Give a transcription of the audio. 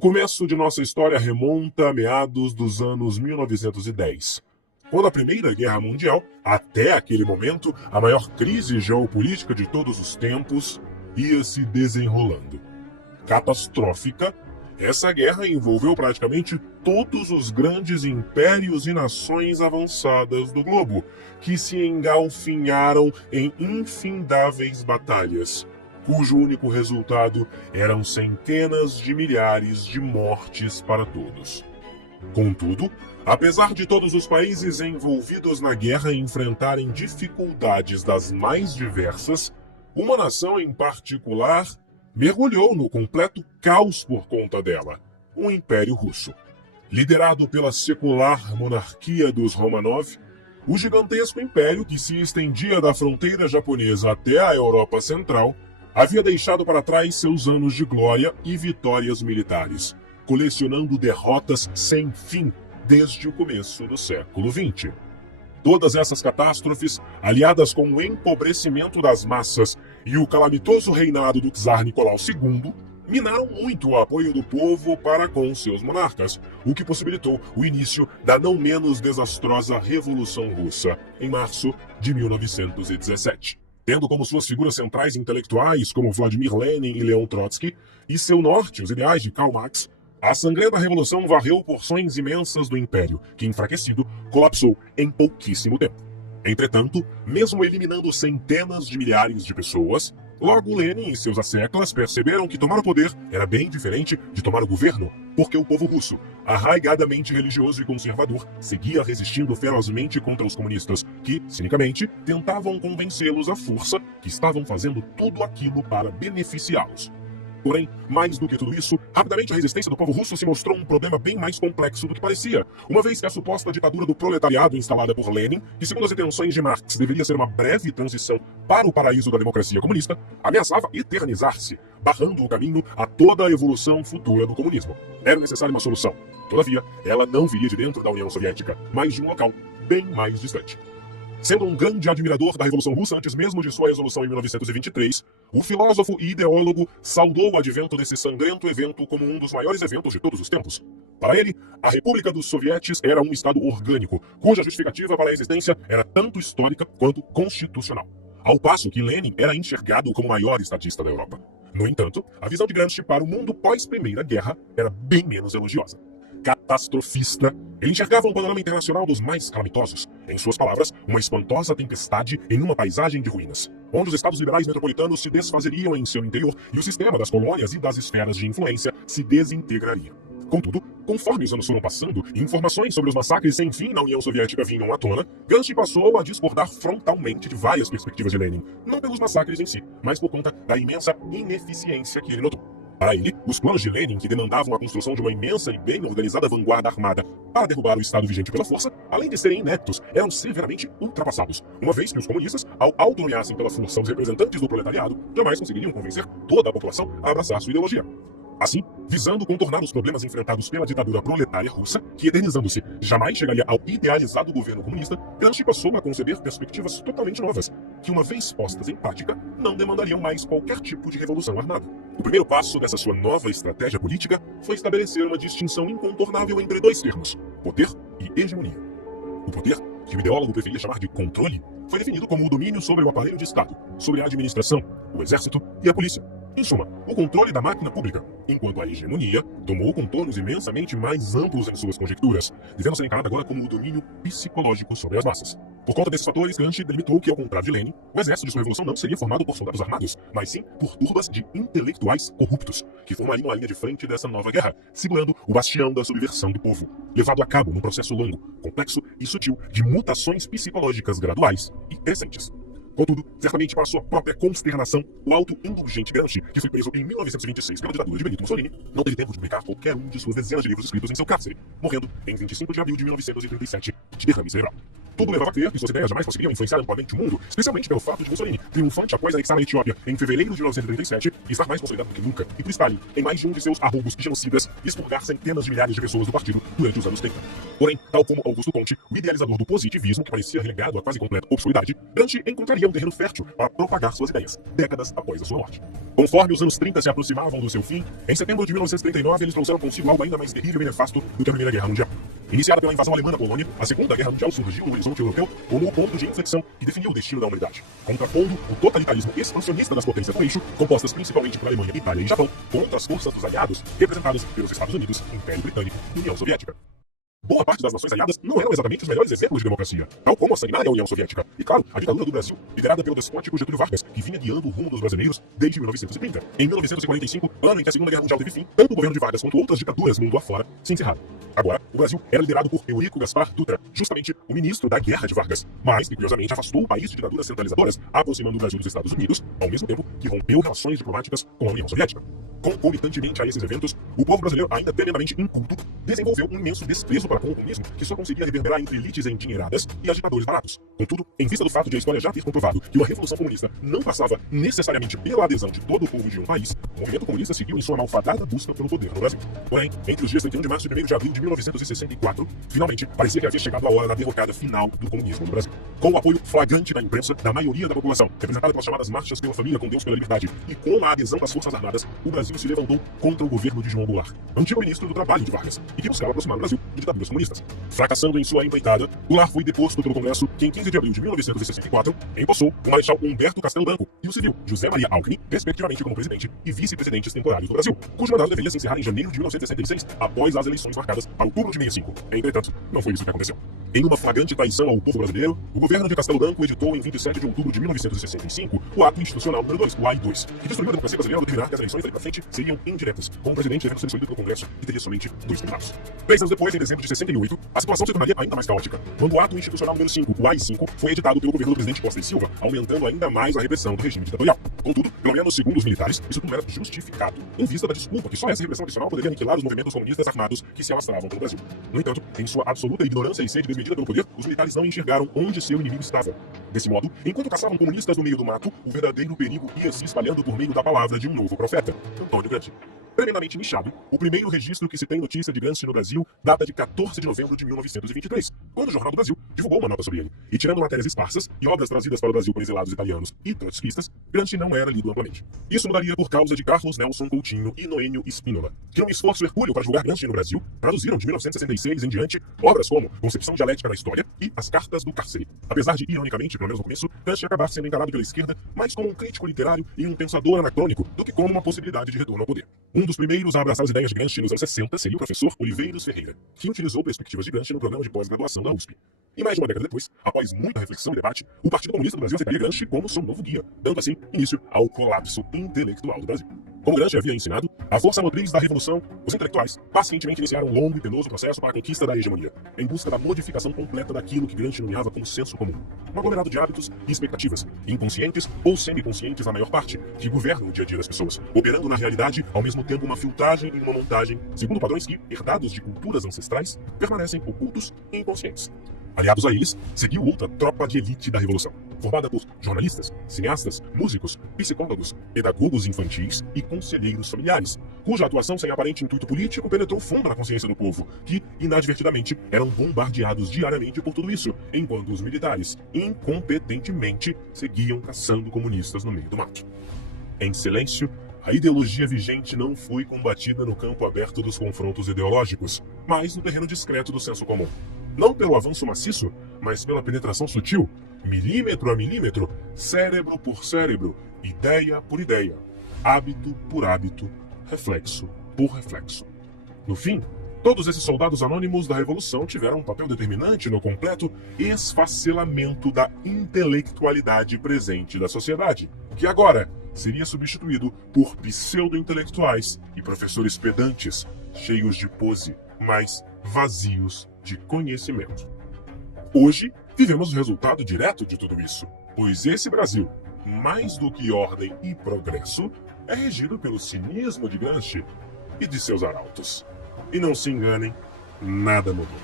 começo de nossa história remonta a meados dos anos 1910, quando a Primeira Guerra Mundial, até aquele momento, a maior crise geopolítica de todos os tempos, ia se desenrolando. Catastrófica, essa guerra envolveu praticamente todos os grandes impérios e nações avançadas do globo, que se engalfinharam em infindáveis batalhas, cujo único resultado eram centenas de milhares de mortes para todos. Contudo, apesar de todos os países envolvidos na guerra enfrentarem dificuldades das mais diversas, uma nação em particular mergulhou no completo caos por conta dela: o Império Russo. Liderado pela secular monarquia dos Romanov, o gigantesco império que se estendia da fronteira japonesa até a Europa Central havia deixado para trás seus anos de glória e vitórias militares, colecionando derrotas sem fim desde o começo do século XX. Todas essas catástrofes, aliadas com o empobrecimento das massas e o calamitoso reinado do czar Nicolau II, minaram muito o apoio do povo para com seus monarcas, o que possibilitou o início da não menos desastrosa Revolução Russa, em março de 1917. Tendo como suas figuras centrais intelectuais como Vladimir Lenin e Leon Trotsky, e seu norte os ideais de Karl Marx, a sangrenta revolução varreu porções imensas do império, que, enfraquecido, colapsou em pouquíssimo tempo. Entretanto, mesmo eliminando centenas de milhares de pessoas, logo Lenin e seus asseclas perceberam que tomar o poder era bem diferente de tomar o governo, porque o povo russo, arraigadamente religioso e conservador, seguia resistindo ferozmente contra os comunistas, que, cinicamente, tentavam convencê-los à força que estavam fazendo tudo aquilo para beneficiá-los. Porém, mais do que tudo isso, rapidamente a resistência do povo russo se mostrou um problema bem mais complexo do que parecia, uma vez que a suposta ditadura do proletariado instalada por Lenin, que segundo as intenções de Marx deveria ser uma breve transição para o paraíso da democracia comunista, ameaçava eternizar-se, barrando o caminho a toda a evolução futura do comunismo. Era necessária uma solução. Todavia, ela não viria de dentro da União Soviética, mas de um local bem mais distante. Sendo um grande admirador da Revolução Russa antes mesmo de sua resolução em 1923, o filósofo e ideólogo saudou o advento desse sangrento evento como um dos maiores eventos de todos os tempos. Para ele, a República dos Sovietes era um estado orgânico, cuja justificativa para a existência era tanto histórica quanto constitucional, ao passo que Lenin era enxergado como o maior estadista da Europa. No entanto, a visão de Gramsci para o mundo pós-Primeira Guerra era bem menos elogiosa. Catastrofista, ele enxergava um panorama internacional dos mais calamitosos. Em suas palavras, uma espantosa tempestade em uma paisagem de ruínas, onde os estados liberais metropolitanos se desfazeriam em seu interior e o sistema das colônias e das esferas de influência se desintegraria. Contudo, conforme os anos foram passando e informações sobre os massacres sem fim na União Soviética vinham à tona, Gramsci passou a discordar frontalmente de várias perspectivas de Lenin, não pelos massacres em si, mas por conta da imensa ineficiência que ele notou. Para ele, os planos de Lenin, que demandavam a construção de uma imensa e bem organizada vanguarda armada para derrubar o Estado vigente pela força, além de serem ineptos, eram severamente ultrapassados, uma vez que os comunistas, ao autonomeassem pela força os representantes do proletariado, jamais conseguiriam convencer toda a população a abraçar sua ideologia. Assim, visando contornar os problemas enfrentados pela ditadura proletária russa, que eternizando-se jamais chegaria ao idealizado governo comunista, Gramsci passou a conceber perspectivas totalmente novas, que uma vez postas em prática, não demandariam mais qualquer tipo de revolução armada. O primeiro passo dessa sua nova estratégia política foi estabelecer uma distinção incontornável entre dois termos: poder e hegemonia. O poder, que o ideólogo preferia chamar de controle, foi definido como o domínio sobre o aparelho de Estado, sobre a administração, o exército e a polícia. Em suma, o controle da máquina pública, enquanto a hegemonia tomou contornos imensamente mais amplos em suas conjecturas, devendo ser encarada agora como o domínio psicológico sobre as massas. Por conta desses fatores, Gramsci delimitou que, ao contrário de Lenin, o exército de sua revolução não seria formado por soldados armados, mas sim por turbas de intelectuais corruptos, que formariam a linha de frente dessa nova guerra, segurando o bastião da subversão do povo, levado a cabo num processo longo, complexo e sutil de mutações psicológicas graduais e crescentes. Contudo, certamente para sua própria consternação, o auto-indulgente Gramsci, que foi preso em 1926 pela ditadura de Benito Mussolini, não teve tempo de publicar qualquer um de suas dezenas de livros escritos em seu cárcere, morrendo em 25 de abril de 1937 de derrame cerebral. Tudo levava a crer que suas ideias jamais conseguiriam influenciar amplamente o mundo, especialmente pelo fato de Mussolini, triunfante após anexar a Etiópia em fevereiro de 1937, estar mais consolidado do que nunca, e por Stalin, em mais de um de seus arroubos genocidas, expurgar centenas de milhares de pessoas do partido durante os anos 30. Porém, tal como Augusto Conte, o idealizador do positivismo, que parecia relegado a quase completa obscuridade, Gramsci encontraria um terreno fértil para propagar suas ideias, décadas após a sua morte. Conforme os anos 30 se aproximavam do seu fim, em setembro de 1939 eles trouxeram consigo algo ainda mais terrível e nefasto do que a Primeira Guerra Mundial. Iniciada pela invasão alemã da Polônia, a Segunda Guerra Mundial surgiu no horizonte europeu como o ponto de inflexão que definiu o destino da humanidade, contrapondo o totalitarismo expansionista das potências do eixo, compostas principalmente por Alemanha, Itália e Japão, contra as forças dos aliados, representadas pelos Estados Unidos, Império Britânico e União Soviética. Boa parte das nações aliadas não eram exatamente os melhores exemplos de democracia, tal como a sanguinária União Soviética. E claro, a ditadura do Brasil, liderada pelo despótico Getúlio Vargas, que vinha guiando o rumo dos brasileiros desde 1930. Em 1945, ano em que a Segunda Guerra Mundial teve fim, tanto o governo de Vargas quanto outras ditaduras mundo afora se encerraram. Agora, o Brasil era liderado por Eurico Gaspar Dutra, justamente o ministro da Guerra de Vargas, mas que curiosamente afastou o país de ditaduras centralizadoras, aproximando o Brasil dos Estados Unidos, ao mesmo tempo que rompeu relações diplomáticas com a União Soviética. Concomitantemente a esses eventos, o povo brasileiro, ainda tremendamente inculto, desenvolveu um imenso desprezo para com o comunismo que só conseguia reverberar entre elites endinheiradas e agitadores baratos. Contudo, em vista do fato de a história já ter comprovado que uma revolução comunista não passava necessariamente pela adesão de todo o povo de um país, o movimento comunista seguiu em sua malfadada busca pelo poder no Brasil. Porém, entre os dias 31 de março e 1º de abril de 1964, finalmente parecia que havia chegado a hora da derrocada final do comunismo no Brasil. Com o apoio flagrante da imprensa, da maioria da população, representada pelas chamadas Marchas pela Família, com Deus pela Liberdade, e com a adesão das Forças Armadas, o Brasil se levantou contra o governo de João Goulart, antigo ministro do Trabalho de Vargas, e que buscava aproximar o Brasil de ditaduras comunistas. Fracassando em sua empreitada, Goulart foi deposto pelo Congresso que, em 15 de abril de 1964, empossou o Marechal Humberto Castelo Branco e o civil José Maria Alckmin, respectivamente como presidente e vice-presidentes temporários do Brasil, cujo mandato deveria se encerrar em janeiro de 1966, após as eleições marcadas para outubro de 65. Entretanto, não foi isso que aconteceu. Em uma flagrante traição ao povo brasileiro, o governo de Castelo Branco editou em 27 de outubro de 1965 o Ato Institucional número 2, o AI-2, que destruiu a democracia brasileira ao determinar que as eleições dali para frente seriam indiretas, com o presidente devendo ser escolhido pelo Congresso e teria somente 2 mandatos. 3 anos depois, em dezembro de 68, a situação se tornaria ainda mais caótica, quando o Ato Institucional número 5, o AI-5, foi editado pelo governo do presidente Costa e Silva, aumentando ainda mais a repressão do regime ditatorial. Contudo, pelo menos segundo os militares, isso não era justificado, em vista da desculpa que só essa repressão adicional poderia aniquilar os movimentos comunistas armados que se alastravam pelo Brasil. No entanto, em sua absoluta ignorância e sede desmedida pelo poder, os militares não enxergaram onde seu inimigo estava. Desse modo, enquanto caçavam comunistas no meio do mato, o verdadeiro perigo ia se espalhando por meio da palavra de um novo profeta, Antônio Gramsci. Tremendamente nichado, o primeiro registro que se tem notícia de Gramsci no Brasil data de 14 de novembro de 1923, quando o Jornal do Brasil divulgou uma nota sobre ele. E tirando matérias esparsas e obras trazidas para o Brasil por exilados italianos e trotskistas, Gramsci não era lido amplamente. Isso mudaria por causa de Carlos Nelson Coutinho e Noênio Spínola, que num esforço hercúleo para julgar Gramsci no Brasil, traduziram de 1966 em diante obras como Concepção Dialética da História e As Cartas do Cárcere. Apesar de, ironicamente, pelo menos no começo, Gramsci acabar sendo encarado pela esquerda mais como um crítico literário e um pensador anacrônico do que como uma possibilidade de retorno ao poder. Um dos primeiros a abraçar as ideias de Gramsci nos anos 60 seria o professor Oliveiros Ferreira, que utilizou perspectivas de Gramsci no programa de pós-graduação da USP. E mais de uma década depois, após muita reflexão e debate, o Partido Comunista do Brasil aceitaria Gramsci como seu novo guia, dando assim início ao colapso intelectual do Brasil. Como Gramsci havia ensinado, a força motriz da revolução, os intelectuais pacientemente iniciaram um longo e penoso processo para a conquista da hegemonia, em busca da modificação completa daquilo que Gramsci nomeava como senso comum. Um aglomerado de hábitos e expectativas, inconscientes ou semiconscientes na maior parte, que governam o dia a dia das pessoas, operando na realidade ao mesmo tempo uma filtragem e uma montagem, segundo padrões que, herdados de culturas ancestrais, permanecem ocultos e inconscientes. Aliados a eles, seguiu outra tropa de elite da Revolução, formada por jornalistas, cineastas, músicos, psicólogos, pedagogos infantis e conselheiros familiares, cuja atuação sem aparente intuito político penetrou fundo na consciência do povo, que, inadvertidamente, eram bombardeados diariamente por tudo isso, enquanto os militares, incompetentemente, seguiam caçando comunistas no meio do mato. Em silêncio, a ideologia vigente não foi combatida no campo aberto dos confrontos ideológicos, mas no terreno discreto do senso comum. Não pelo avanço maciço, mas pela penetração sutil, milímetro a milímetro, cérebro por cérebro, ideia por ideia, hábito por hábito, reflexo por reflexo. No fim, todos esses soldados anônimos da Revolução tiveram um papel determinante no completo esfacelamento da intelectualidade presente da sociedade, que agora seria substituído por pseudo-intelectuais e professores pedantes, cheios de pose, mas vazios de conhecimento. Hoje, vivemos o resultado direto de tudo isso, pois esse Brasil, mais do que ordem e progresso, é regido pelo cinismo de Gramsci e de seus arautos. E não se enganem, nada mudou.